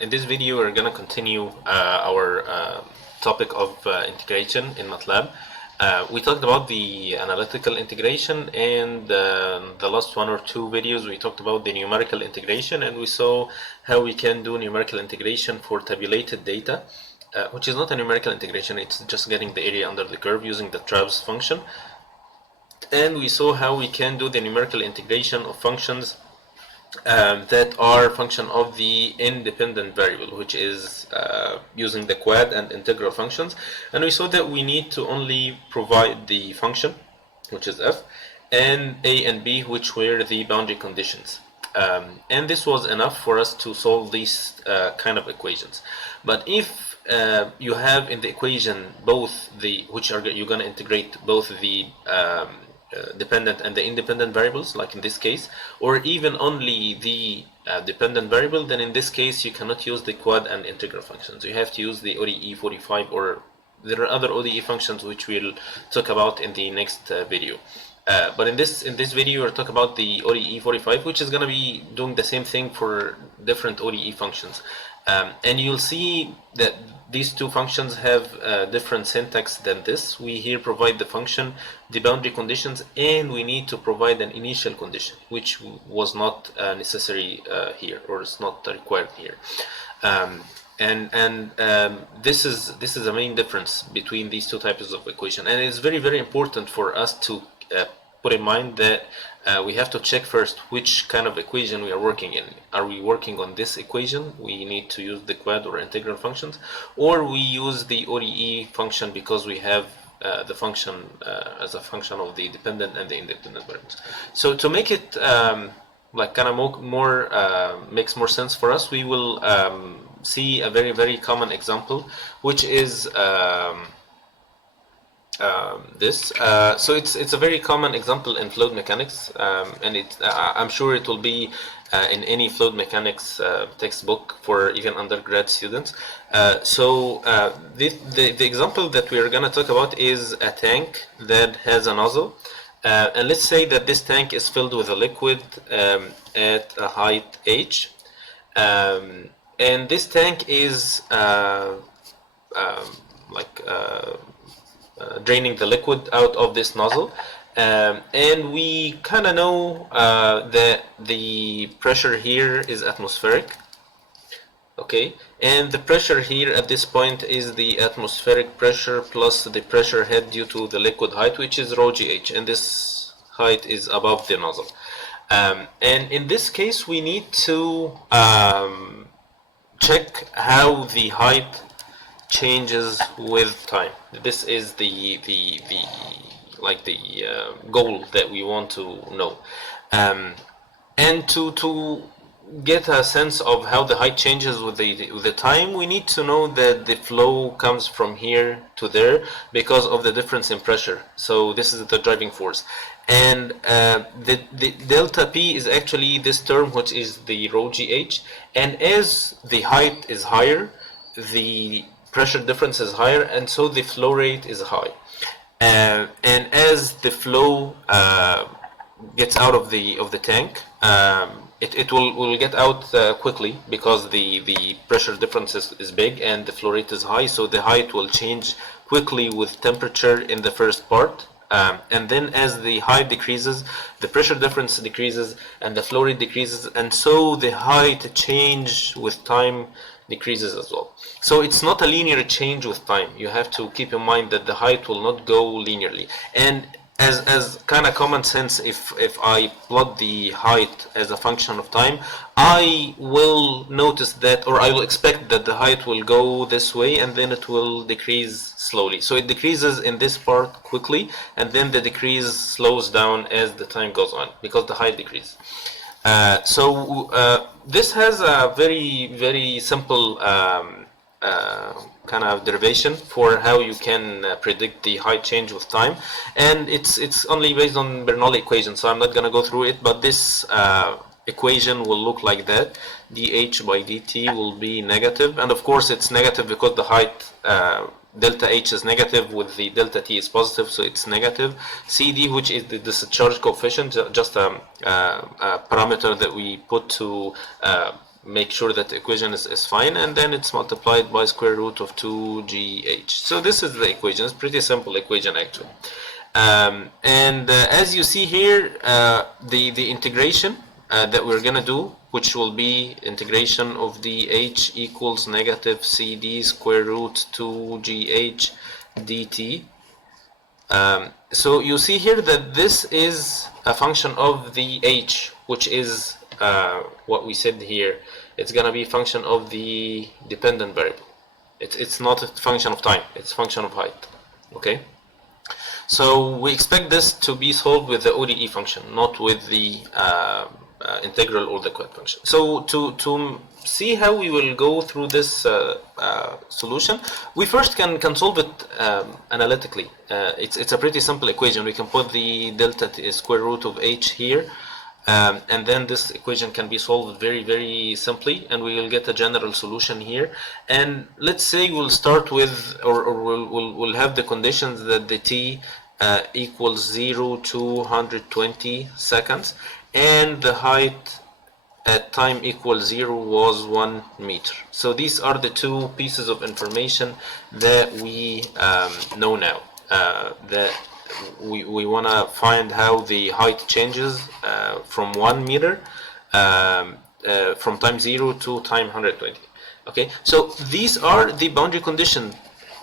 In this video we're going to continue our topic of integration in Matlab. We talked about the analytical integration, and the last one or two videos we talked about the numerical integration, and we saw how we can do numerical integration for tabulated data, which is not a numerical integration, it's just getting the area under the curve using the Traves function. And we saw how we can do the numerical integration of functions that are function of the independent variable, which is using the quad and integral functions. And we saw that we need to only provide the function, which is f, and a and b, which were the boundary conditions. And this was enough for us to solve these kind of equations. But if you have in the equation both the, which are you're going to integrate both the dependent and the independent variables, like in this case, or even only the dependent variable, then in this case you cannot use the quad and integral functions. You have to use the ode45, or there are other ODE functions which we'll talk about in the next video. But in this video we'll talk about the ode45, which is going to be doing the same thing for different ODE functions. And you'll see that these two functions have different syntax than this. We here provide the function, the boundary conditions, and we need to provide an initial condition, which was not necessary here, or is not required here. This is the main difference between these two types of equation, and it's very, very important for us to put in mind that we have to check first which kind of equation we are working in. Are we working on this equation? We need to use the quad or integral functions, or we use the ODE function because we have the function as a function of the dependent and the independent variables. So to make it like kind of more makes more sense for us, we will see a very, very common example, which is this. So it's a very common example in fluid mechanics, and I'm sure it will be in any fluid mechanics textbook for even undergrad students. The example that we are going to talk about is a tank that has a nozzle, and let's say that this tank is filled with a liquid at a height h, and this tank is draining the liquid out of this nozzle, and we kind of know that the pressure here is atmospheric, okay, and the pressure here at this point is the atmospheric pressure plus the pressure head due to the liquid height, which is rho gh, and this height is above the nozzle. And in this case we need to check how the height changes with time. This is the goal that we want to know, and to get a sense of how the height changes with the time, we need to know that the flow comes from here to there because of the difference in pressure. So this is the driving force, and the delta P is actually this term, which is the rho gh, and as the height is higher, the pressure difference is higher, and so the flow rate is high. And as the flow gets out of the tank, it will get out quickly because the pressure difference is big and the flow rate is high, so the height will change quickly with temperature in the first part. And then as the height decreases, the pressure difference decreases and the flow rate decreases, and so the height change with time decreases as well. So it's not a linear change with time. You have to keep in mind that the height will not go linearly. And as kind of common sense, if I plot the height as a function of time, I will notice that, or I will expect that the height will go this way and then it will decrease slowly. So it decreases in this part quickly, and then the decrease slows down as the time goes on because the height decreases. This has a very, very simple kind of derivation for how you can predict the height change with time, and it's only based on Bernoulli equation, so I'm not going to go through it, but this equation will look like that. dH by dt will be negative, and of course it's negative because the height delta H is negative with the delta T is positive, so it's negative. CD, which is the discharge coefficient, just a parameter that we put to make sure that the equation is fine, and then it's multiplied by square root of 2gh. So this is the equation. It's pretty simple equation actually. As you see here, the integration that we're gonna do, which will be integration of the h equals negative cd square root 2gh dt. So you see here that this is a function of the h, which is what we said here. It's gonna be a function of the dependent variable. It's not a function of time, it's a function of height. Okay, so we expect this to be solved with the ODE function, not with the integral or the quad function. So to see how we will go through this solution, we first can solve it analytically. It's a pretty simple equation. We can put the delta square root of h here, and then this equation can be solved very simply, and we will get a general solution here. And let's say we'll start with, or we'll have the conditions that the t equals 0 to 120 seconds, and the height at time equals 0 was 1 meter. So these are the two pieces of information that we know now. That we want to find how the height changes from 1 meter from time 0 to time 120. Okay, so these are the boundary conditions.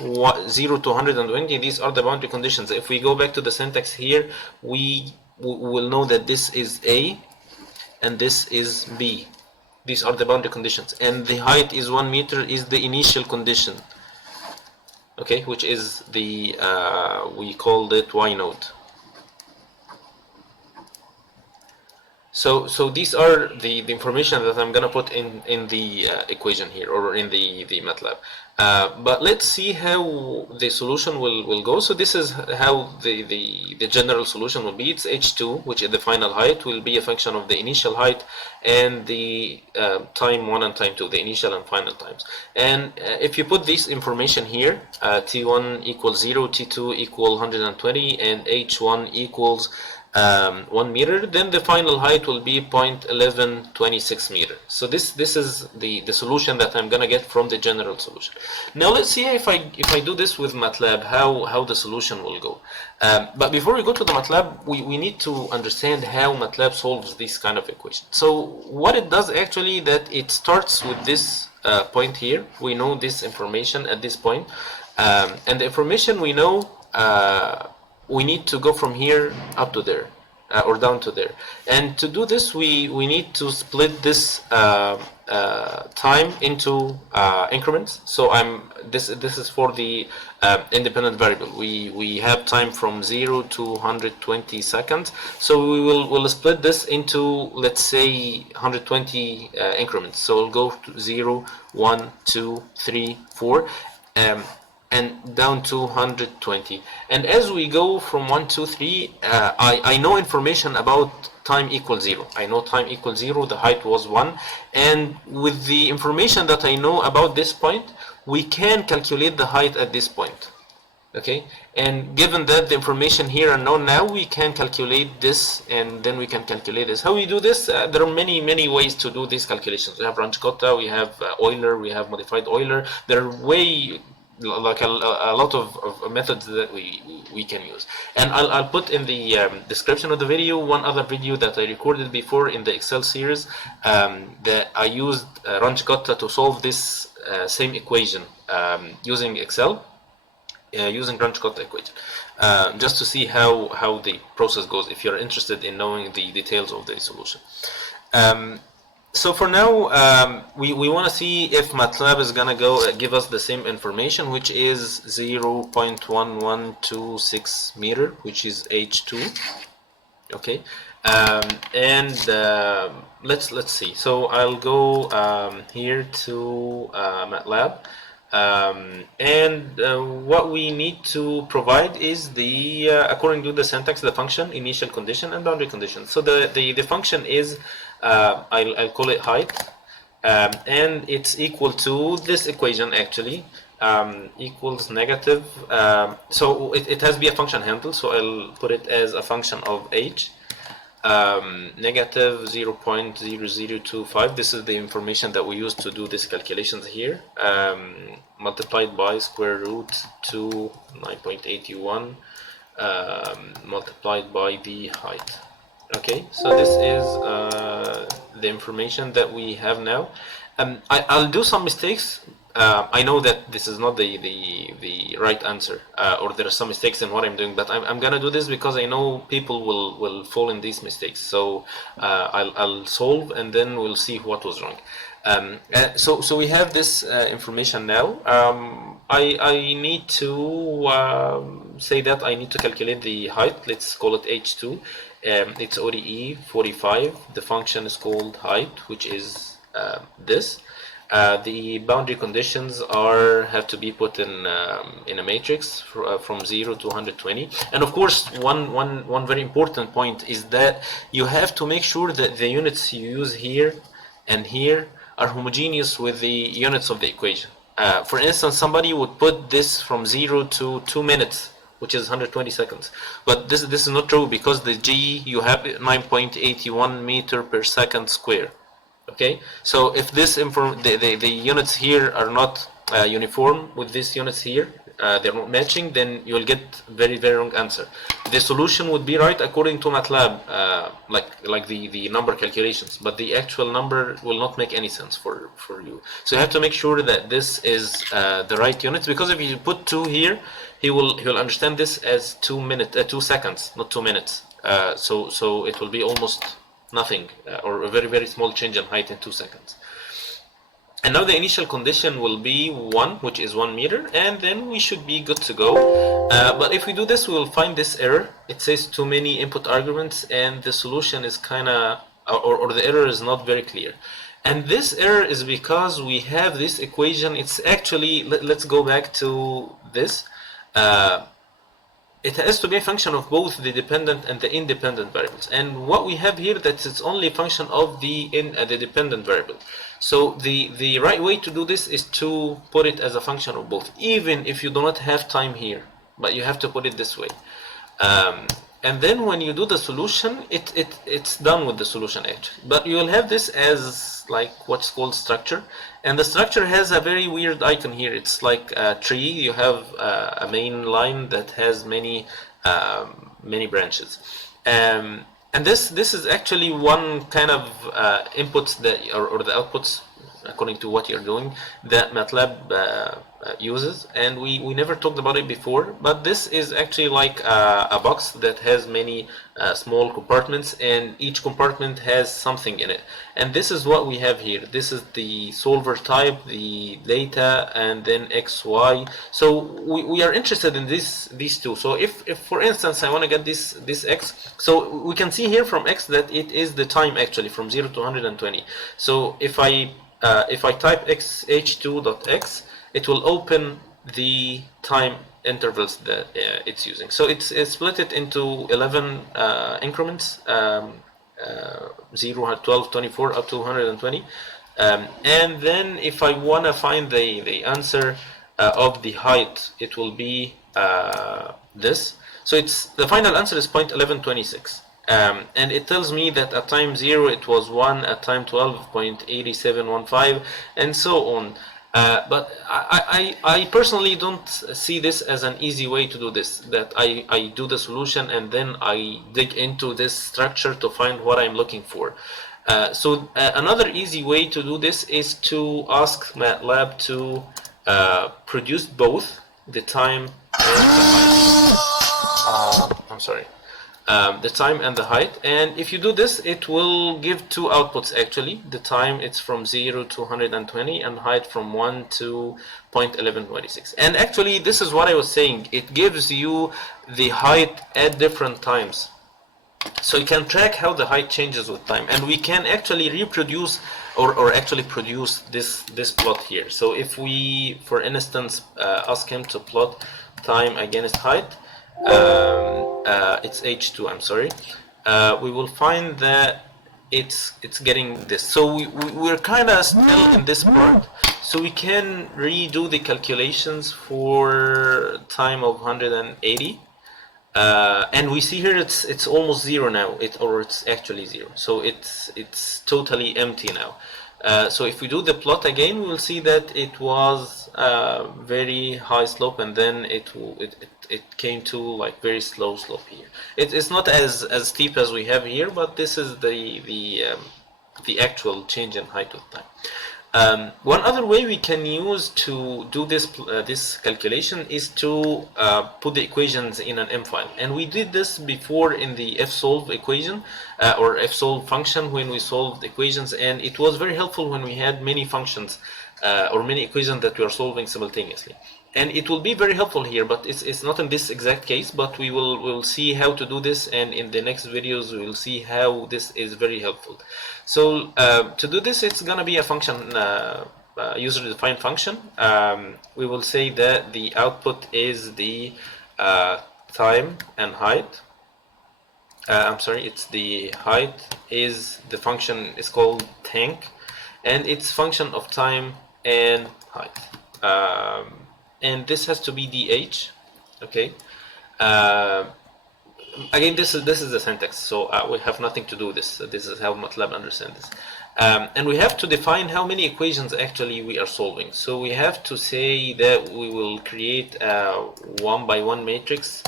0 to 120, these are the boundary conditions. If we go back to the syntax here, we will know that this is A and this is B. These are the boundary conditions, and the height is 1 meter is the initial condition, okay, which is the we called it Y node. So these are the information that I'm gonna put in the equation here, or in the Matlab. But let's see how the solution will go. So this is how the general solution will be. It's h2, which is the final height, will be a function of the initial height and the time 1 and time 2, the initial and final times. And if you put this information here, t1 equals 0, t2 equals 120, and h1 equals 1 meter, then the final height will be 0.1126 meter. So this is the solution that I'm gonna get from the general solution. Now let's see if I do this with Matlab, how the solution will go. But before we go to the Matlab, we need to understand how Matlab solves this kind of equation. So what it does actually, that it starts with this point here. We know this information at this point, and the information we know, we need to go from here up to there, or down to there. And to do this, we need to split this time into increments. So this is for the independent variable. We have time from 0 to 120 seconds. So we'll split this into, let's say, 120 increments. So we'll go to 0, 1, 2, 3, 4. And down to 120. And as we go from 1, 2, 3, I know information about time equals 0. I know time equals 0, the height was 1. And with the information that I know about this point, we can calculate the height at this point. Okay? And given that the information here are known now, we can calculate this, and then we can calculate this. How we do this? There are many ways to do these calculations. We have Ranch-Cotta, we have Euler, we have modified Euler. There are like a lot of methods that we can use, and I'll put in the description of the video one other video that I recorded before in the Excel series, that I used Ranch-Cotta to solve this same equation using Excel, using Ranch-Cotta equation, just to see how the process goes, if you're interested in knowing the details of the solution. So for now, we want to see if Matlab is going to give us the same information, which is 0.1126 meter, which is h2. Okay, let's see. So I'll go here to Matlab, what we need to provide is the according to the syntax, the function, initial condition, and boundary condition. So the function is I'll call it height, and it's equal to this equation actually, equals negative, so it has to be a function handle, so I'll put it as a function of h, negative 0.0025. This is the information that we used to do these calculations here, multiplied by square root 2 9.81 multiplied by the height. Okay, so this is the information that we have now. I'll do some mistakes. I know that this is not the right answer, or there are some mistakes in what I'm doing, but I'm gonna do this because I know people will fall in these mistakes. So I'll solve and then we'll see what was wrong. So we have this information now. I need to say that I need to calculate the height. Let's call it h2. It's ode45. The function is called height, which is this. The boundary conditions have to be put in a matrix from 0 to 120. And of course, one very important point is that you have to make sure that the units you use here and here are homogeneous with the units of the equation. For instance, somebody would put this from 0 to 2 minutes, which is 120 seconds. But this is not true, because the g, you have 9.81 meter per second square. Okay, so if this the units here are not uniform with these units here, they're not matching, then you'll get very wrong answer. The solution would be right according to Matlab, like the number calculations, but the actual number will not make any sense for you. So you have to make sure that this is the right units, because if you put 2 here, he'll understand this as 2 seconds, not 2 minutes. So it will be almost nothing, or a very small change in height in 2 seconds. And now the initial condition will be 1, which is 1 meter, and then we should be good to go. But if we do this, we will find this error. It says too many input arguments, and the solution is kinda, or the error is not very clear. And this error is because we have this equation. It's actually, let's go back to this. It has to be a function of both the dependent and the independent variables. And what we have here, that it's only a function of the dependent variable. So the right way to do this is to put it as a function of both, even if you do not have time here, but you have to put it this way. And then when you do the solution, it's done with the solution actually. But you will have this as like what's called structure, and the structure has a very weird icon here. It's like a tree. You have a main line that has many branches, and this is actually one kind of inputs that or the outputs, according to what you're doing, that Matlab uses, and we never talked about it before, but this is actually like a box that has many small compartments, and each compartment has something in it. And this is what we have here. This is the solver type, the data, and then XY. So we are interested in these two. So if for instance I want to get this X, so we can see here from X that it is the time actually from 0 to 120. So if I type h2.x, it will open the time intervals that it's using. So it's split it into 11 increments, 0, 12, 24, up to 120. And then if I want to find the answer of the height, it will be this. So the final answer is 0.1126. And it tells me that at time 0 it was 1, at time 12 0.8715, and so on. But I personally don't see this as an easy way to do this, that I do the solution and then I dig into this structure to find what I'm looking for. So another easy way to do this is to ask Matlab to produce both the time and the height. I'm sorry. The time and the height, and if you do this, it will give two outputs actually. The time, it's from 0 to 120, and height from 1 to 0.1126. And actually this is what I was saying, it gives you the height at different times, so you can track how the height changes with time, and we can actually reproduce or actually produce this plot here. So if we, for instance, ask him to plot time against height, it's h2, I'm sorry, we will find that it's getting this. So we're kind of still in this part, so we can redo the calculations for time of 180, And we see here it's almost zero now, or it's actually zero, so it's totally empty now. So if we do the plot again, we will see that it was very high slope, and then it came to like very slow slope here. It's not as steep as we have here, but this is the actual change in height with time. One other way we can use to do this calculation is to put the equations in an M file, and we did this before in the fsolve equation or fsolve function when we solved equations, and it was very helpful when we had many functions or many equations that we are solving simultaneously. And it will be very helpful here, but it's not in this exact case, but we'll see how to do this, and in the next videos we will see how this is very helpful. So to do this, it's gonna be a function, user-defined function. We will say that the output is the time and height. I'm sorry, it's the height is the function is called tank, and it's function of time and height. And this has to be dh, okay. Again, this is the syntax, so we have nothing to do with this. This is how Matlab understands this. And we have to define how many equations actually we are solving. So we have to say that we will create a 1-by-1 matrix.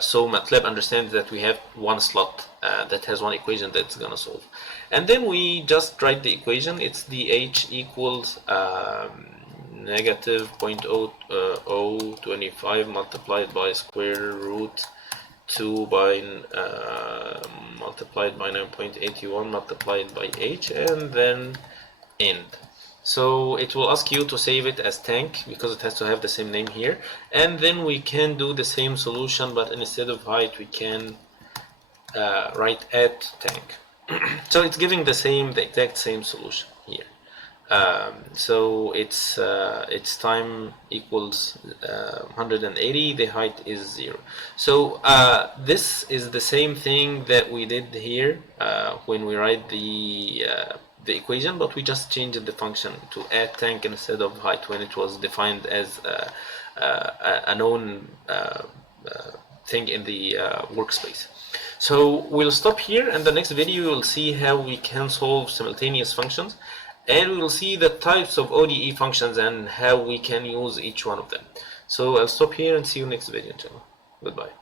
So Matlab understands that we have one slot that has one equation that's gonna solve. And then we just write the equation. It's dh equals negative 0.025 multiplied by square root 2 by multiplied by 9.81 multiplied by h, and then end. So it will ask you to save it as tank because it has to have the same name here, and then we can do the same solution, but instead of height we can write at tank. So it's giving the exact same solution here. So its time equals 180, the height is 0. So this is the same thing that we did here when we write the equation, but we just changed the function to add tank instead of height when it was defined as a known thing in the workspace. So we'll stop here, and the next video we'll see how we can solve simultaneous functions. And we will see the types of ODE functions and how we can use each one of them. So I'll stop here and see you next video. Goodbye.